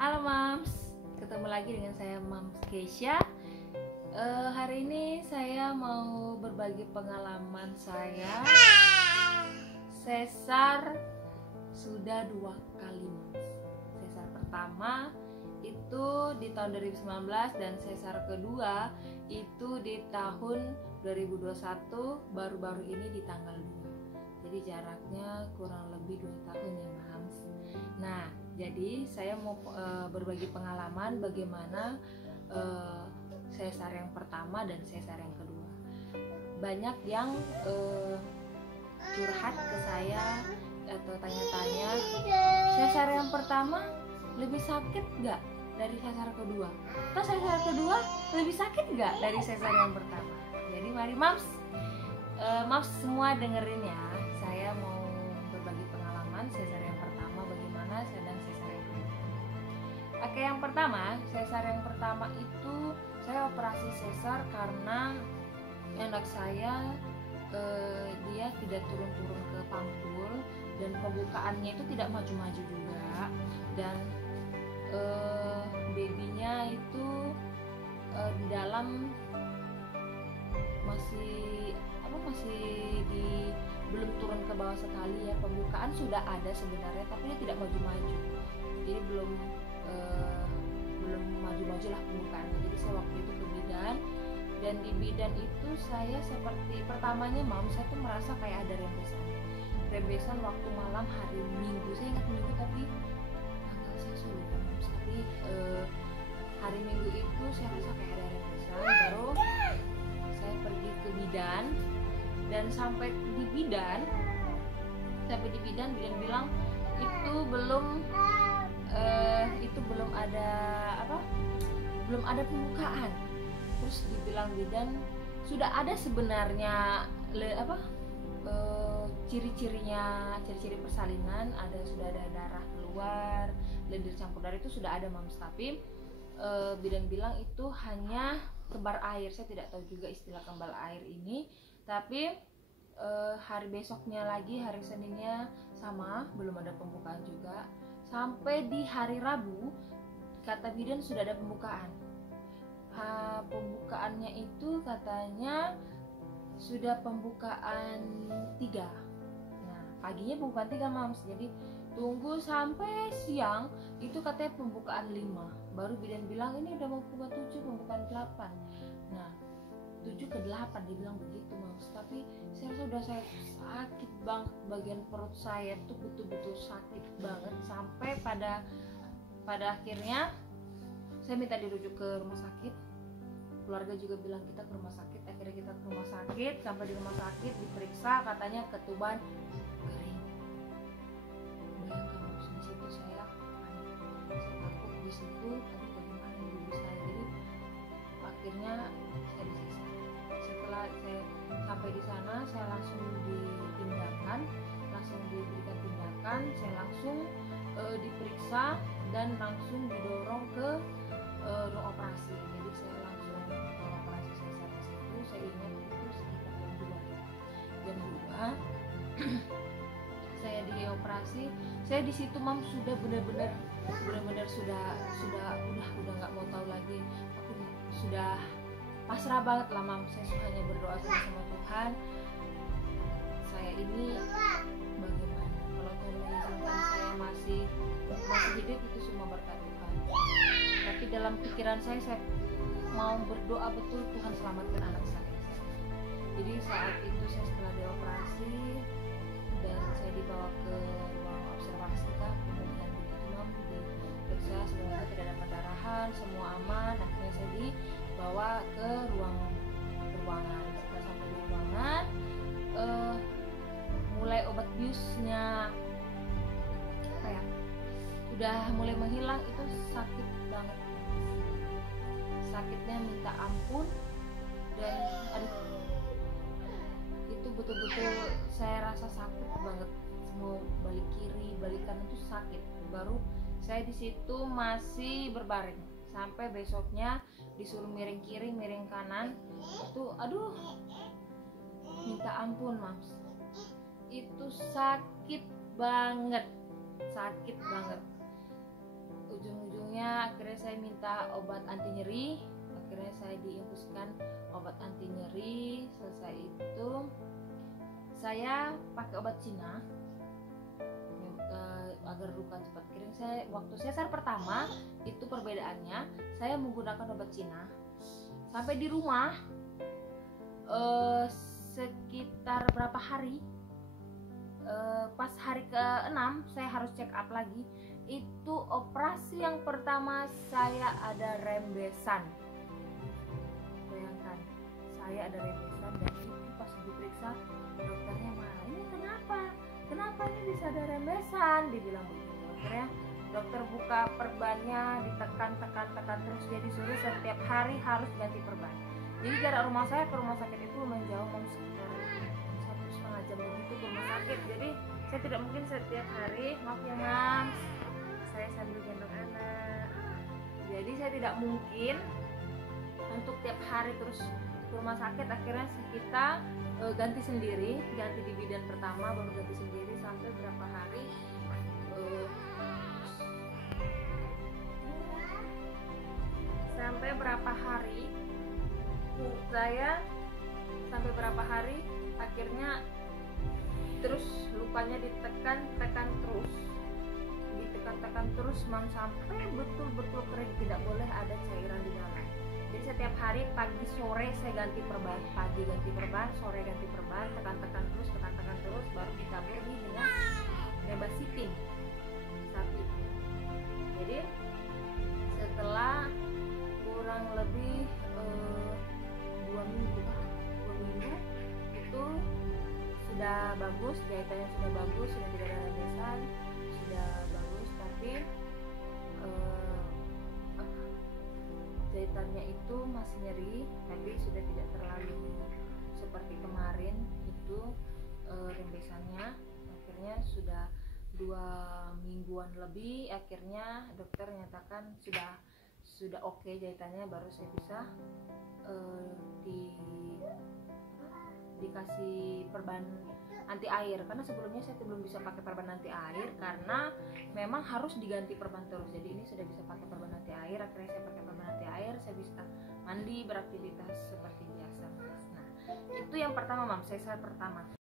Halo Mams, ketemu lagi dengan saya Mams Keisha. Hari ini saya mau berbagi pengalaman saya. Sesar sudah 2 kali Mams. Sesar pertama itu di tahun 2019 dan sesar kedua itu di tahun 2021, baru-baru ini di tanggal 2. Jadi jaraknya kurang lebih 2 tahun ya Mams. Nah, jadi saya mau berbagi pengalaman bagaimana sesar yang pertama dan sesar yang kedua. Banyak yang curhat ke saya atau tanya-tanya, sesar yang pertama lebih sakit nggak dari sesar kedua? Atau sesar kedua lebih sakit nggak dari sesar yang pertama? Jadi mari Mams, semua dengerin ya. Saya mau berbagi pengalaman sesar yang pertama bagaimana dan sesar yang kedua. Oke, yang pertama, sesar yang pertama itu saya operasi sesar karena anak saya dia tidak turun-turun ke panggul dan pembukaannya itu tidak maju-maju juga, dan babynya itu di dalam masih belum turun ke bawah sekali ya. Pembukaan sudah ada sebenarnya tapi dia tidak maju-maju, jadi belum maju-maju lah pembukaannya. Jadi saya waktu itu ke bidan, dan di bidan itu saya seperti pertamanya saya tuh merasa kayak ada rembesan waktu malam hari Minggu. Saya ingat Minggu tapi tanggal saya sudah lupa tapi hari Minggu itu saya rasa kayak ada rembesan. Baru saya pergi ke bidan, dan sampai di bidan bilang itu belum ada pembukaan. Terus dibilang bidan sudah ada sebenarnya ciri-ciri persalinan, sudah ada darah keluar, lendir campur darah itu sudah ada Mams, tapi bidan bilang itu hanya kembar air. Saya tidak tahu juga istilah kembar air ini, tapi hari besoknya lagi, hari Seninnya sama, belum ada pembukaan juga. Sampai di hari Rabu kata bidan sudah ada pembukaan. Pembukaannya itu katanya sudah pembukaan 3. Nah, paginya pembukaan 3 Mams. Jadi tunggu sampai siang itu katanya pembukaan 5. Baru bidan bilang ini udah mau pembukaan 7, pembukaan 8. Nah, 7 ke 8 dia bilang begitu Mams. Tapi saya sudah sakit banget, bagian perut saya tuh betul-betul sakit banget, sampai pada akhirnya saya minta dirujuk ke rumah sakit. Keluarga juga bilang kita ke rumah sakit. Akhirnya kita ke rumah sakit. Sampai di rumah sakit diperiksa, katanya ketuban kering. Bayangkan Mams, di situ saya panik. Saya takut di situ tapi bagaimana ibu saya. Jadi akhirnya saya disiksa. Setelah saya sampai di sana, saya langsung diberikan tindakan. Saya langsung diperiksa dan langsung didorong ke ruang operasi. Jadi saya langsung ruang operasi sesar ke situ. Saya ingat itu sekitar jam 2 saya dioperasi. Saya di situ Mams sudah benar-benar sudah nggak mau tahu lagi. Aku sudah pasrah banget lah Mams. Saya hanya berdoa sama Tuhan, saya ini bagaimana, kalau Tuhan mengizinkan saya masih hidup, itu semua berkat Tuhan. Tapi dalam pikiran saya mau berdoa betul, Tuhan selamatkan anak saya. Jadi saat itu saya setelah dioperasi dan saya dibawa ke ruang observasi kemudian begitu Mams, diperiksa sebenarnya tidak ada pendarahan, semua aman. Akhirnya saya dibawa ke ruangan. Setelah sampai di ruangan, mulai obat biusnya udah mulai menghilang. Itu sakit banget, sakitnya minta ampun, dan itu betul-betul saya rasa sakit banget. Mau balik kiri balik kanan itu sakit. Baru saya di situ masih berbaring sampai besoknya disuruh miring kiri miring kanan. Itu minta ampun Mams, itu sakit banget. ujung-ujungnya akhirnya saya minta obat anti nyeri, akhirnya saya diinfuskan obat anti nyeri. Selesai itu saya pakai obat Cina agar luka cepat kering. Waktu sesar pertama itu perbedaannya, saya menggunakan obat Cina sampai di rumah sekitar berapa hari, pas hari ke-6 saya harus check up lagi. Itu operasi yang pertama saya ada rembesan. Bayangkan, saya ada rembesan, dan itu pas diperiksa dokternya marah, ini kenapa ini bisa ada rembesan, dibilang begitu. Akhirnya dokter buka perbannya, ditekan terus, dia disuruh setiap hari harus ganti perban. Jadi jarak rumah saya ke rumah sakit itu menjauh sekitar 1,5 jam begitu ke rumah sakit. Jadi saya tidak mungkin setiap hari, maaf ya Mams, saya sambil gendong anak. Jadi saya tidak mungkin untuk tiap hari terus ke rumah sakit. Akhirnya kita ganti sendiri, ganti di bidan pertama, baru ganti sendiri sampai berapa hari, akhirnya terus lupanya ditekan terus Mam, sampai betul-betul kering, tidak boleh ada cairan di dalam. Jadi setiap hari pagi sore saya ganti perban, pagi ganti perban, sore ganti perban, tekan terus baru ditabur dengan rebasitin sapi. Jadi setelah kurang lebih 2 minggu itu sudah bagus, jahitannya sudah bagus, sudah tidak ada rembesan, sudah bagus. Tapi jahitannya itu masih nyeri, tapi sudah tidak terlalu seperti kemarin itu rembesannya. Akhirnya sudah 2 mingguan lebih, akhirnya dokter menyatakan sudah oke jahitannya, baru saya bisa dikasih perban anti air, karena sebelumnya saya belum bisa pakai perban anti air karena memang harus diganti perban terus. Jadi ini sudah bisa pakai perban anti air, akhirnya saya pakai perban anti air, saya bisa mandi, beraktivitas seperti biasa. Nah, itu yang pertama Mam, sesar pertama.